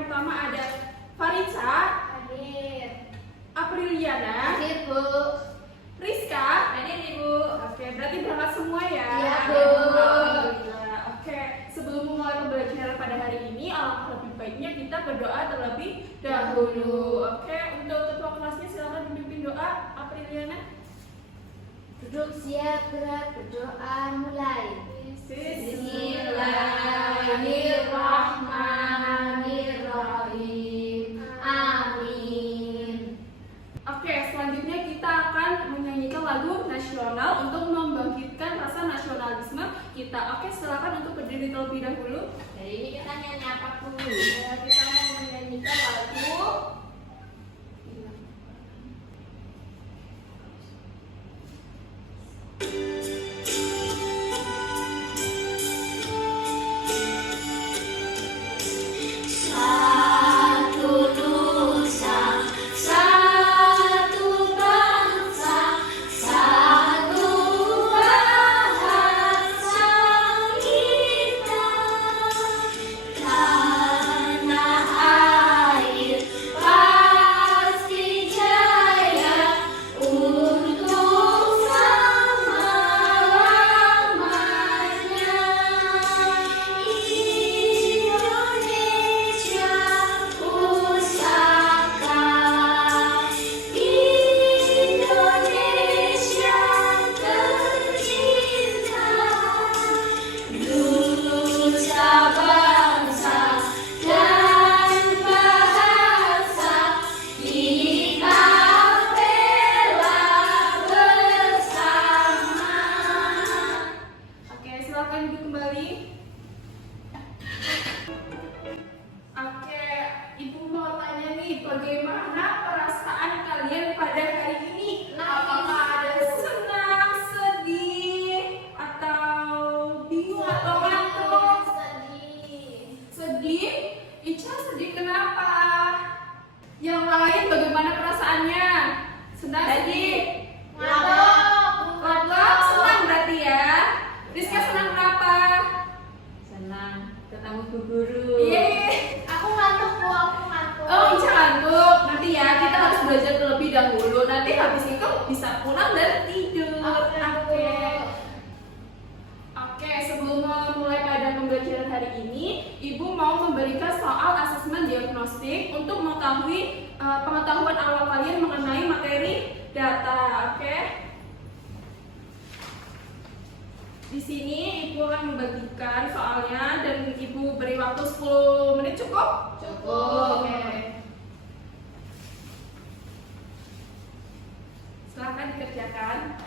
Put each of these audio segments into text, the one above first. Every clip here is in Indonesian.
yang pertama ada Farisa, Hadir. Apriliana, Hadir, Bu. Rizka. Hadir, Ibu. Oke, berarti berangkat semua ya? Iya, Bu. Alhamdulillah. Oke, sebelum memulai pembelajaran pada hari ini, alangkah lebih baiknya kita berdoa terlebih dahulu. Oke, untuk ketua kelasnya silakan memimpin doa, Apriliana. Duduk siap, gerak, berdoa, mulai. Bismillahirrahmanirrahim. Amin. Oke, selanjutnya kita akan menyanyikan lagu nasional untuk membangkitkan rasa nasionalisme kita. Oke, silakan untuk berdiri terlebih dahulu. Hari ini kita nyanyi apa, Bu? Kita mau menyanyikan lagu Satu nusa, satu bangsa, satu bahasa kita. Tanah air pasti jaya untuk selama-lamanya. Indonesia pusaka, Indonesia tercinta, nusa bangsa dan bahasa kita bela bersama. Oke, silakan duduk kembali. Oke, Ibu mau tanya nih, bagaimana perasaan kalian pada hari ini? Apakah ada senang, sedih, atau bingung atau ngantuk? Sedih? Ica sedih kenapa? Yang lain bagaimana perasaannya? Senang, sedih? Ngantuk, senang berarti ya? Rizka senang kenapa? Senang ketemu Bu Guru. Yeay. Aku ngantuk, Bu. Aku ngantuk. Oh, Ica ngantuk. Nanti ya, kita harus belajar terlebih dahulu. Nanti habis itu bisa pulang dan tidur. Oke. Oke, sebelum memulai pada pembelajaran hari ini, Ibu mau memberikan soal asesmen diagnostik untuk mengetahui pengetahuan awal kalian mengenai materi data. Oke. Di sini Ibu akan membagikan soalnya dan Ibu beri waktu 10 menit cukup? Cukup. Oke. Silahkan dikerjakan.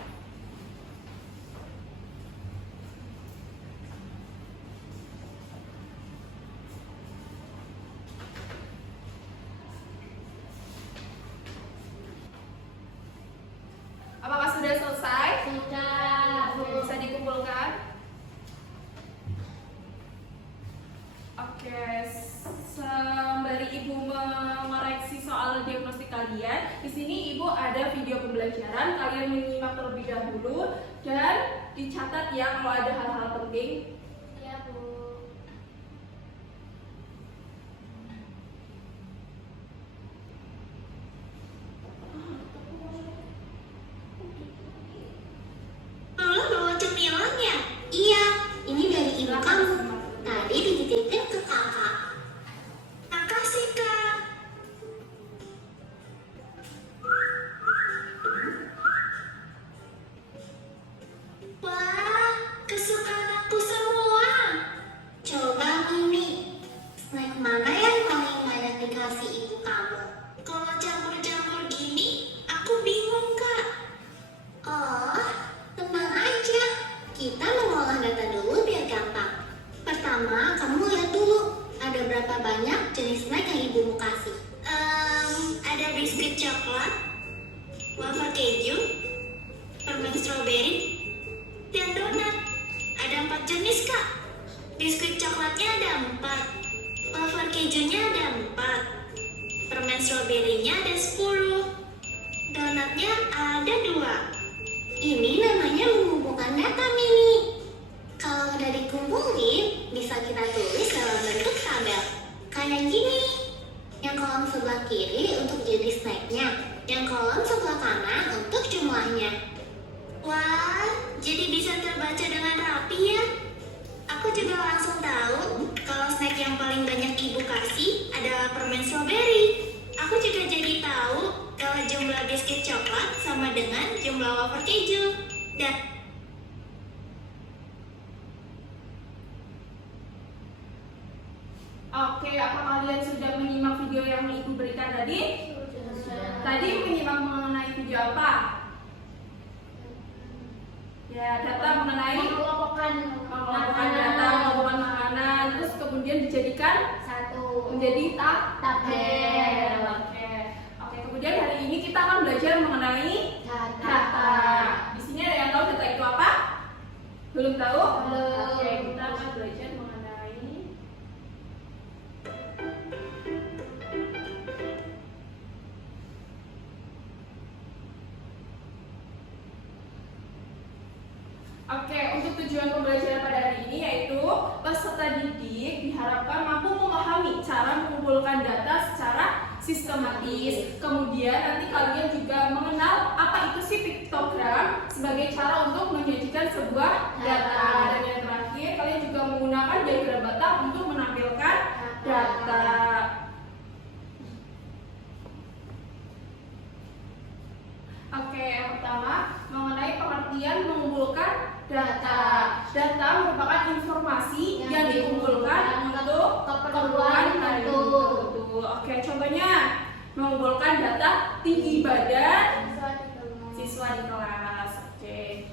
Apakah sudah selesai? Sudah, Bu. Bisa dikumpulkan? Oke, sembari Ibu mengoreksi soal diagnostik kalian, di sini Ibu ada video pembelajaran. Kalian menyimak terlebih dahulu dan dicatat ya kalau ada hal-hal penting. Iya, Bu. Lulu bawa cemilannya? Iya, ini dari ibu kamu. Tadi dititipin ke kakak. Makasih, Kak. Wah, kesukaan aku semua. Coba Mimi, snack mana yang paling banyak dikasih ibu kamu? Kalau campur-campur gini, aku bingung, Kak. Oh, tenang aja. Kita mengolah data dulu biar gampang. Pertama, kamu lihat dulu ada berapa banyak jenis snack yang ibumu kasih. Ada biskuit coklat, wafer keju, permen stroberi, dan donat. Ada 4 jenis, Kak. Biskuit coklatnya ada 4, wafer kejunya ada 4, permen stroberinya ada 10, donatnya ada 2. Ini namanya mengumpulkan data mini. Kalau udah dikumpulin, bisa kita tulis dalam bentuk tabel. Kayak gini. kolom sebelah kiri untuk jadi snacknya, dan kolom sebelah kanan untuk jumlahnya. Wah, jadi bisa terbaca dengan rapi ya. Aku juga langsung tahu kalau snack yang paling banyak ibu kasih adalah permen strawberry. Aku juga jadi tahu kalau jumlah biskuit coklat sama dengan jumlah wafer keju. Dan Oke, apa kalian sudah menyimak video yang ibu berikan tadi? Tadi menyimak mengenai video apa? Ya, data mengenai mengelompokkan data, mengelompokkan makanan, terus kemudian dijadikan menjadi tabel. Oke, kemudian hari ini kita akan belajar mengenai data. Di sini ada yang tahu data itu apa? Belum tahu? Belum. Oke, kita akan belajar mengenai Oke, untuk tujuan pembelajaran pada hari ini yaitu peserta didik diharapkan mampu memahami cara mengumpulkan data secara sistematis. Kemudian nanti kalian juga mengenal apa itu sih piktogram sebagai cara untuk menyajikan sebuah data. Dan yang terakhir, kalian juga menggunakan diagram batang untuk menampilkan data. Oke, yang pertama mengenai pengertian mengumpulkan data. Data merupakan informasi yang dikumpulkan untuk keperluan tertentu. Oke, contohnya mengumpulkan data tinggi badan siswa di kelas. Oke.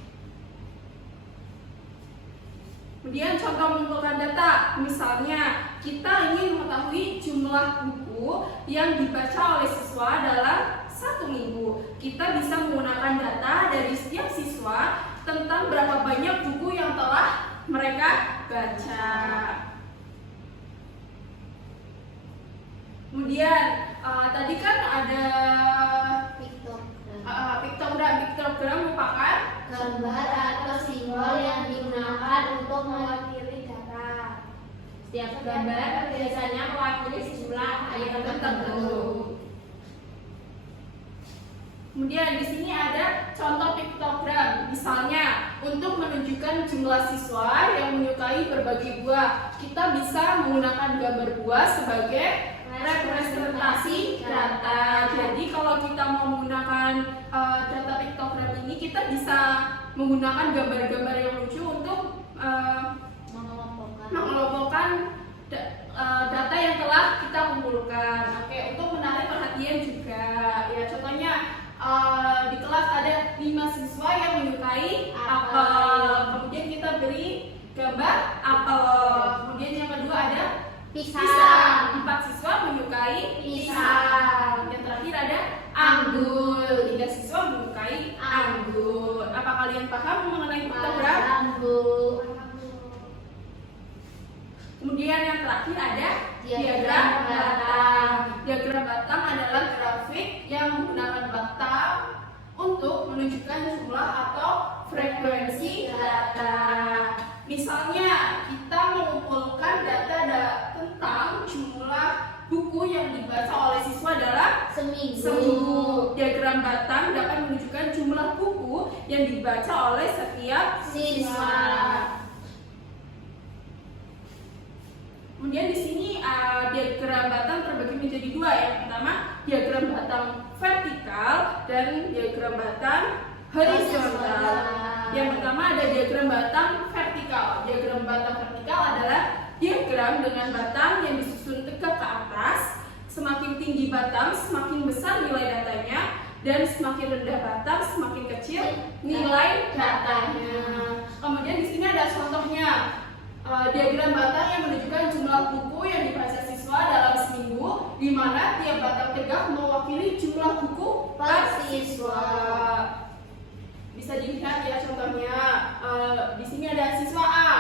Kemudian contoh mengumpulkan data, misalnya kita ingin mengetahui jumlah buku yang dibaca oleh siswa dalam 1 minggu. Kita bisa menggunakan data dari setiap siswa tentang berapa banyak buku yang telah mereka baca. Kemudian tadi kan ada piktogram merupakan gambar atau simbol yang digunakan untuk mewakili data. Setiap gambar biasanya mewakili sejumlah item tertentu. Kemudian di sini ada contoh piktogram, misalnya untuk menunjukkan jumlah siswa yang menyukai berbagai buah, kita bisa menggunakan gambar buah sebagai representasi data. Jadi kalau kita mau menggunakan data piktogram ini, kita bisa menggunakan gambar-gambar yang lucu untuk mengelompokkan data yang telah kita kumpulkan. Oke, untuk menarik perhatian juga, ya contohnya di kelas ada 5 siswa yang menyukai apel. Kemudian kita beri gambar apel. Kemudian yang kedua ada pisang. 4 siswa menyukai pisang. Yang terakhir ada anggur. 3 siswa menyukai anggur. Apa kalian paham mengenai piktogram? Kemudian yang terakhir ada diagram batang. Diagram batang adalah grafik yang menggunakan batang untuk menunjukkan jumlah atau frekuensi data. Misalnya kita mengumpulkan data tentang jumlah buku yang dibaca oleh siswa dalam seminggu. Diagram batang dapat menunjukkan jumlah buku yang dibaca oleh setiap siswa. Kemudian di sini diagram batang terbagi menjadi 2. Yang pertama diagram batang vertikal dan diagram batang horizontal. Yang pertama ada diagram batang vertikal. Diagram batang vertikal adalah diagram dengan batang yang disusun tegak ke atas. Semakin tinggi batang, semakin besar nilai datanya, dan semakin rendah batang, semakin kecil nilai datanya. Kemudian di sini ada contohnya. Diagram batang yang menunjukkan jumlah buku yang dibaca siswa dalam seminggu, di mana tiap batang tegak mewakili jumlah buku per siswa. Bisa dilihat ya contohnya. Di sini ada siswa A.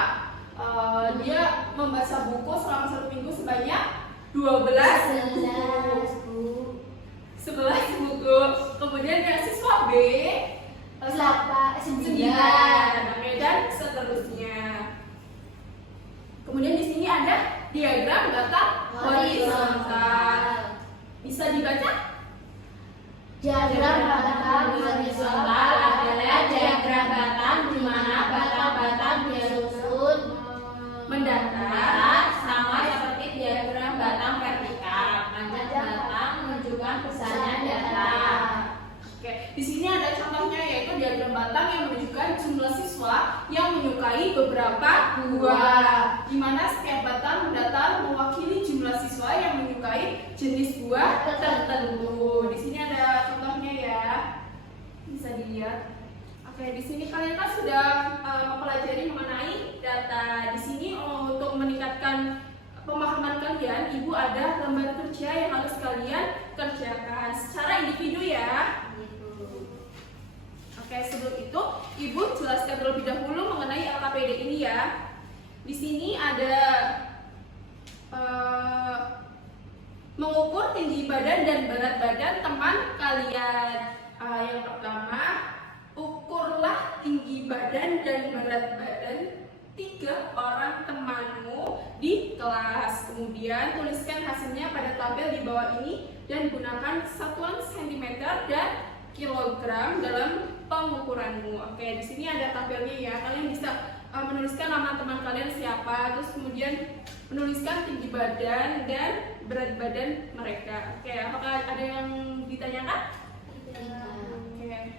Dia membaca buku selama 1 minggu sebanyak 12 buku. 11 buku. Kemudian yang siswa B 9 dan seterusnya. Kemudian di sini ada diagram batang horizontal. Diagram batang horizontal adalah diagram batang di mana batang-batang disusun mendatar sama seperti diagram batang vertikal. Panjang batang menunjukkan besarnya data. Oke, di sini ada contohnya yaitu diagram batang yang menunjukkan jumlah siswa yang menyukai beberapa buah, di mana setiap batang mendatar mewakili jumlah siswa yang menyukai jenis buah tertentu. Di sini ada contohnya ya, bisa dilihat. Oke, di sini kalian kan sudah mempelajari mengenai data. Di sini untuk meningkatkan pemahaman kalian, Ibu ada lembar kerja yang harus kalian kerjakan secara individu ya. Oke, sebelum itu Ibu jelaskan terlebih dahulu mengenai LKPD ini ya. Di sini ada mengukur tinggi badan dan berat badan teman kalian. Yang pertama, ukurlah tinggi badan dan berat badan 3 orang temanmu di kelas. Kemudian tuliskan hasilnya pada tabel di bawah ini dan gunakan satuan cm dan kilogram dalam pengukuranmu. Oke, di sini ada tabelnya ya. Kalian bisa menuliskan nama teman kalian siapa, terus kemudian menuliskan tinggi badan dan berat badan mereka. Oke, apakah ada yang ditanyakan? Oke,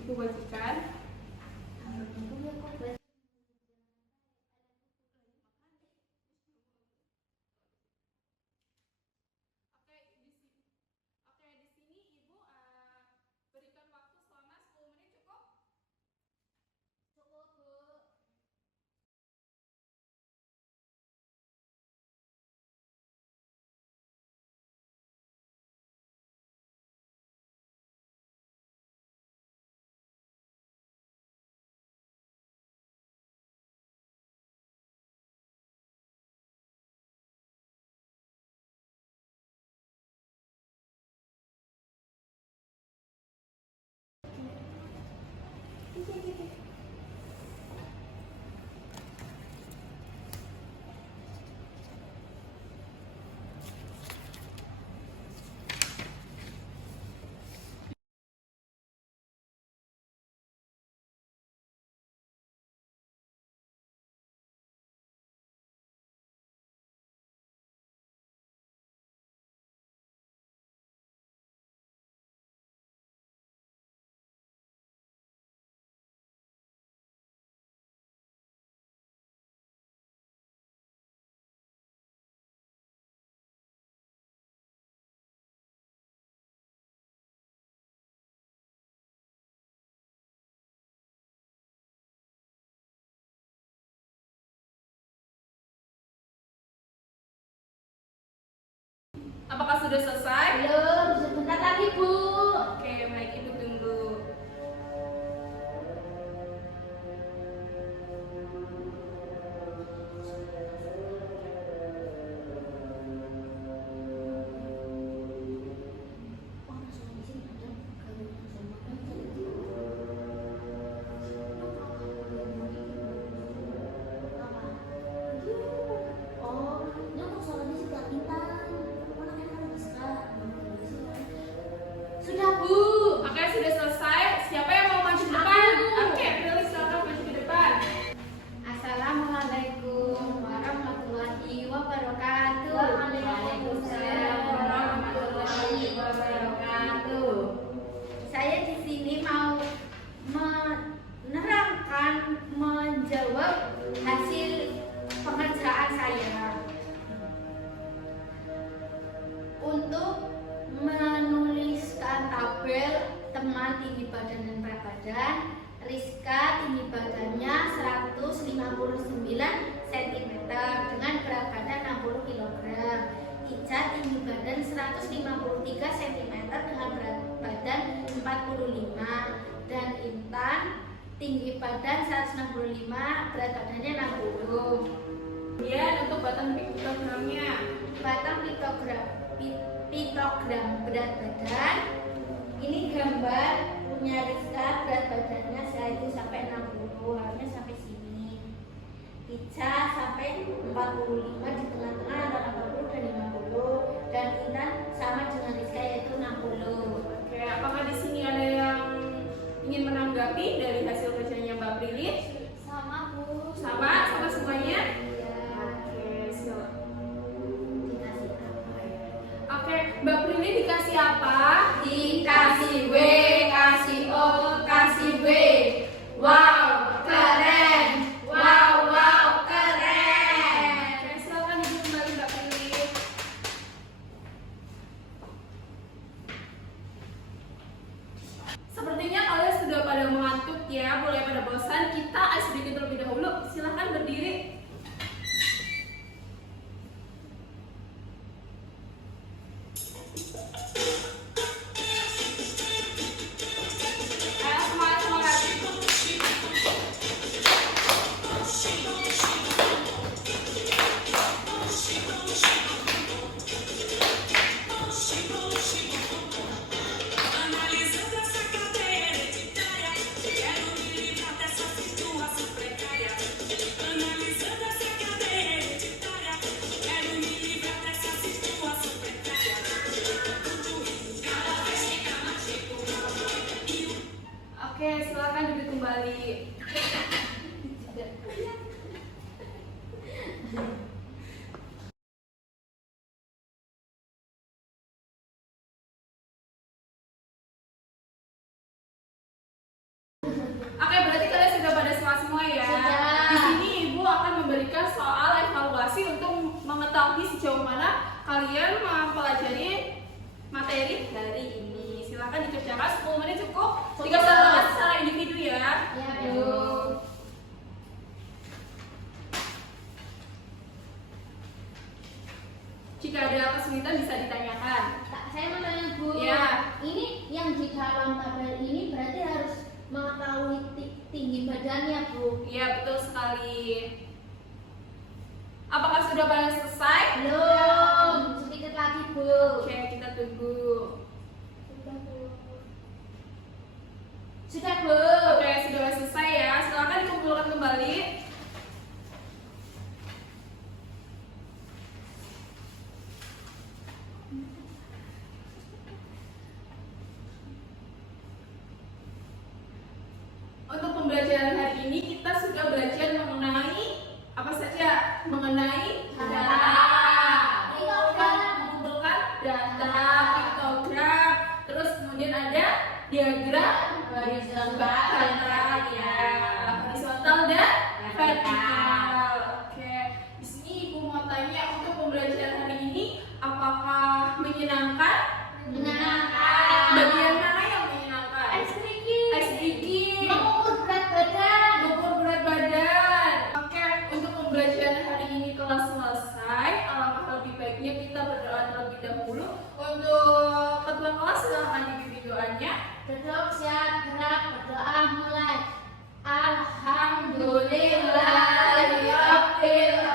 Ibu bacakan. Berikan waktu selama 10 menit cukup? Cukup, Bu. Apakah sudah selesai? Belum, sebentar lagi, Bu. Oke, baik, Ibu tunggu. Sudah, Bu. Oke, sudah selesai. Siapa yang mau maju ke depan? Oke, pilih silakan maju ke depan. Assalamualaikum warahmatullahi wabarakatuh. Waalaikumsalam warahmatullahi wabarakatuh. Saya di sini mau menerangkan, menjawab hasil pengerjaan saya. Untuk menuliskan tabel teman tinggi badan dan berat badan, Rizka tinggi badannya 159 cm dengan berat badan 60 kg. Ica tinggi badan 153 cm dengan berat badan 45, dan Intan tinggi badan 165, berat badannya 60. Kemudian untuk batang piktogramnya. Batang piktogram berat badan. Ini gambar punya Rizka, berat badannya saya itu sampai 60, harusnya sampai sini. Ica sampai 45, di tengah-tengah antara 40 dan 50, dan Intan sama dengan Rizka yaitu 60. Oke, apakah apa? Dikasih W, kasih O, kasih B. Wow, keren. Wow, wow, keren. Oke, silakan Ibu kembali Mbak Prilly. Sepertinya kalian sudah pada mengantuk ya, mulai pada bosan. Kita sedikit terlebih dahulu. Silahkan berdiri. Ayo semangat semangat. Analisando essa cadeia hereditária, quero me livrar dessa situação precária. Analisando essa cadeia hereditária, quero me livrar dessa situação precária. Cada vez fica mais rico. Oke, silakan duduk kembali. Oke, berarti kalian sudah pada semangat semua ya. Sudah. Di sini Ibu akan memberikan soal evaluasi untuk mengetahui sejauh mana kalian mempelajari materi hari ini. Silakan dikerjakan 10 menit cukup. Jika salah secara individu ya. Ya, Ayo. Bu. Jika ada kesulitan bisa ditanyakan. Saya mau tanya Bu, Ya. ini yang di dalam tabel ini berarti harus mengetahui tinggi badannya Bu. Iya, betul sekali. Apakah sudah pada selesai? Belum, sedikit lagi Bu. Oke, kita tunggu. Sudah Bu. Oke, sudah selesai ya. Silakan dikumpulkan kembali. Untuk pembelajaran hari ini kita sudah belajar mengenai apa saja? Mengenai data, mengumpulkan data, piktogram, terus kemudian ada diagram horizontal ya, horizontal dan vertikal. Oke, di sini Ibu mau tanya untuk pembelajaran hari ini apakah menyenangkan? Menyenangkan. Bagian mana yang menyenangkan? SDG. Mengukur berat badan. Mengukur berat badan. Oke, untuk pembelajaran hari ini telah selesai. Alangkah lebih baiknya kita berdoa terlebih dahulu. Untuk ketua kelas silahkan dipimpin doanya. Duduk, siap, gerak, berdoa, mulai. Alhamdulillahirabbil